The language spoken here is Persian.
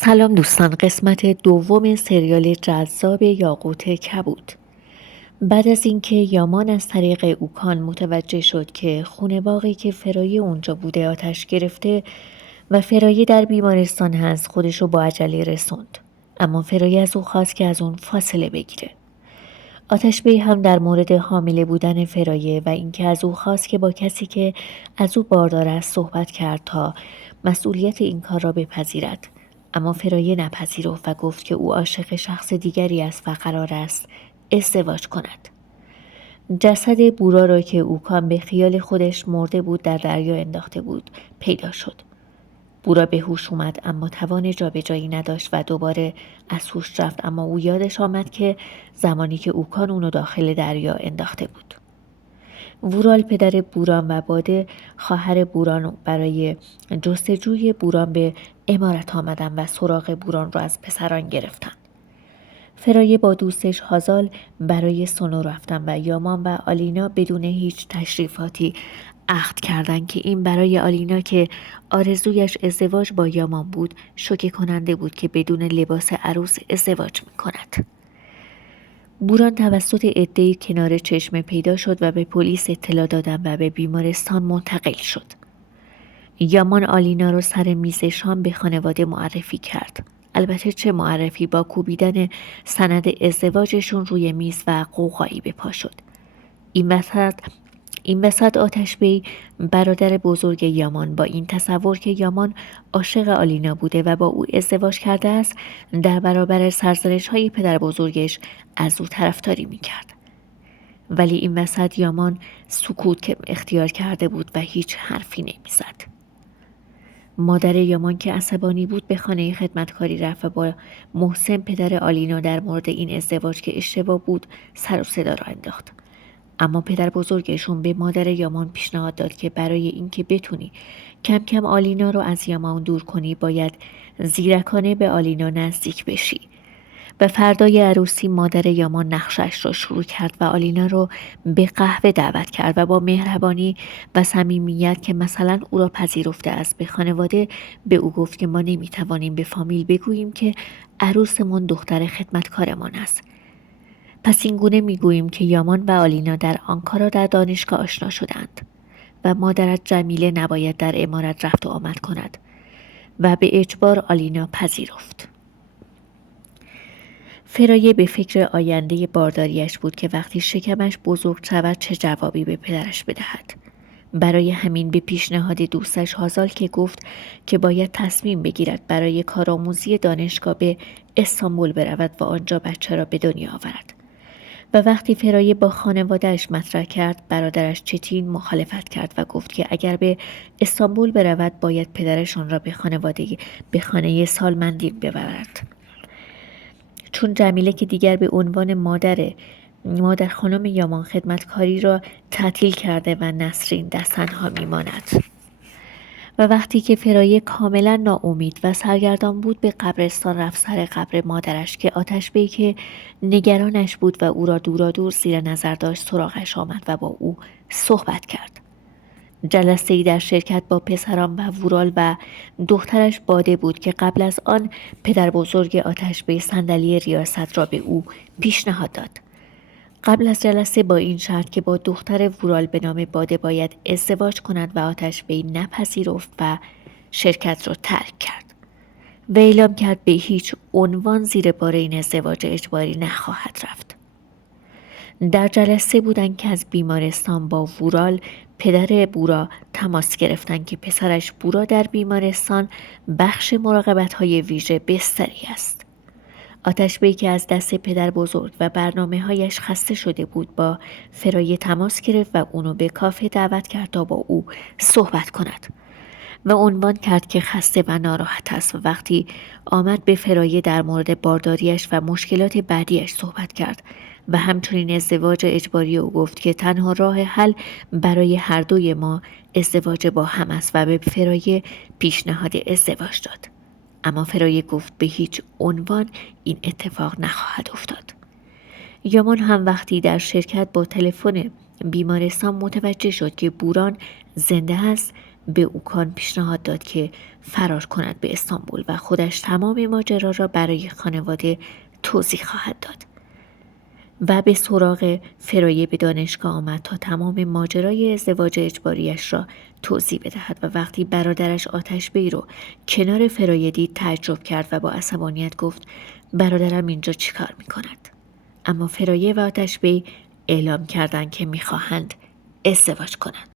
سلام دوستان، قسمت دوم سریال جذاب یاقوت کبود. بعد از اینکه یامان از طریق اوکان متوجه شد که خونه باقی که فرایه اونجا بوده آتش گرفته و فرایه در بیمارستان هست، خودشو با عجله رسوند. اما فرایه از او خواست که از اون فاصله بگیره. آتش بی هم در مورد حامله بودن فرایه و اینکه از او خواست که با کسی که از او باردار است صحبت کرد تا مسئولیت این کار را بپذیرد. اما فرایه نپذیرفت و گفت که او عاشق شخص دیگری است و قرار است ازدواج کند. جسد بورا را که اوکان به خیال خودش مرده بود در دریا انداخته بود پیدا شد. بورا به هوش اومد اما توان جابجایی نداشت و دوباره از هوش رفت، اما او یادش آمد که زمانی که اوکان اونو داخل دریا انداخته بود. وورال پدر بوران و باده خواهر بوران برای جستجوی بوران به امارت آمدن و سراغ بوران را از پسران گرفتن. فرایه با دوستش هازال برای سونو رفتن و یامان و آلینا بدون هیچ تشریفاتی عهد کردند که این برای آلینا که آرزویش ازدواج با یامان بود شوکه کننده بود که بدون لباس عروس ازدواج می‌کند. بوران توسط عده‌ای کنار چشمه پیدا شد و به پلیس اطلاع دادند و به بیمارستان منتقل شد. یامان آلینا رو سر میز شام به خانواده معرفی کرد. البته چه معرفی، با کوبیدن سند ازدواجشون روی میز و قوقایی به پا شد. این وسط آتشبی برادر بزرگ یامان با این تصور که یامان عاشق آلینا بوده و با او ازدواج کرده است در برابر سرزنش های پدر بزرگش از او طرفداری میکرد. ولی این وسط یامان سکوت که اختیار کرده بود و هیچ حرفی نمیزد. مادر یامان که عصبانی بود به خانه خدمتکاری رفت و با محسن پدر آلینا در مورد این ازدواج که اشتباه بود سر و صدا را انداخت. اما پدر بزرگشون به مادر یامان پیشنهاد داد که برای اینکه بتونی کم کم آلینا رو از یامان دور کنی باید زیرکانه به آلینا نزدیک بشی. و فردای عروسی مادر یامان نقشش را شروع کرد و آلینا رو به قهوه دعوت کرد و با مهربانی و صمیمیت که مثلا او را پذیرفته است به خانواده به او گفت که ما نمیتوانیم به فامیل بگوییم که عروسمون دختر خدمتکارمان است. پس این گونه میگوییم که یامان و آلینا در آنکارا در دانشگاه آشنا شدند و مادرت جمیله نباید در امارت رفت و آمد کند و به اجبار آلینا پذیرفت. فرایه به فکر آینده بارداریش بود که وقتی شکمش بزرگ شود چه جوابی به پدرش بدهد. برای همین به پیشنهاد دوستش هازال که گفت که باید تصمیم بگیرد برای کارآموزی دانشگاه به استانبول برود و آنجا بچه را به دنیا آورد. و وقتی فرایه با خانوادهش مطرح کرد برادرش چتین مخالفت کرد و گفت که اگر به استانبول برود باید پدرشان را به خانه سالمندین ببرد، چون جمیله که دیگر به عنوان مادر خانم یامان خدمتکاری را تعطیل کرده و نسرین دست تنها میماند. و وقتی که فرایه کاملا ناامید و سرگردان بود به قبرستان رفت سر قبر مادرش که آتشبی که نگرانش بود و او را دور زیر نظر داشت سراغش آمد و با او صحبت کرد. جلسه‌ای در شرکت با پسران و وورال و دخترش باده بود که قبل از آن پدر بزرگ آتشبی صندلی ریاست را به او پیشنهاد داد. قبل از جلسه با این شرط که با دختر وورال به نام باده باید ازدواج کند و آتشبی نپذیرفت و شرکت را ترک کرد و اعلام کرد به هیچ عنوان زیر بار این ازدواج اجباری نخواهد رفت. در جلسه بودند که از بیمارستان با وورال پدر بورا تماس گرفتند که پسرش بورا در بیمارستان بخش مراقبت‌های ویژه بستری است. آتشبی که از دست پدر بزرگ و برنامه‌هایش خسته شده بود با فرایه تماس گرفت و اونو به کافه دعوت کرد تا با او صحبت کند و عنوان کرد که خسته و ناراحت است و وقتی آمد به فرایه در مورد بارداریش و مشکلات بعدیش صحبت کرد و همچنین ازدواج اجباری او گفت که تنها راه حل برای هر دوی ما ازدواج با هم است و به فرایه پیشنهاد ازدواج داد. اما فرایه گفت به هیچ عنوان این اتفاق نخواهد افتاد. یامان هم وقتی در شرکت با تلفن بیمارستان متوجه شد که بوران زنده است به اوکان پیشنهاد داد که فرار کند به استانبول و خودش تمام ماجرا را برای خانواده توضیح خواهد داد. و به سراغ فرایه به دانشگاه آمد تا تمام ماجرای ازدواج اجباریش را توضیح بدهد و وقتی برادرش آتش بی رو کنار فرایه دید تعجب کرد و با عصبانیت گفت برادرم اینجا چیکار میکند؟ اما فرایه و آتش بی اعلام کردند که میخواهند ازدواج کنند.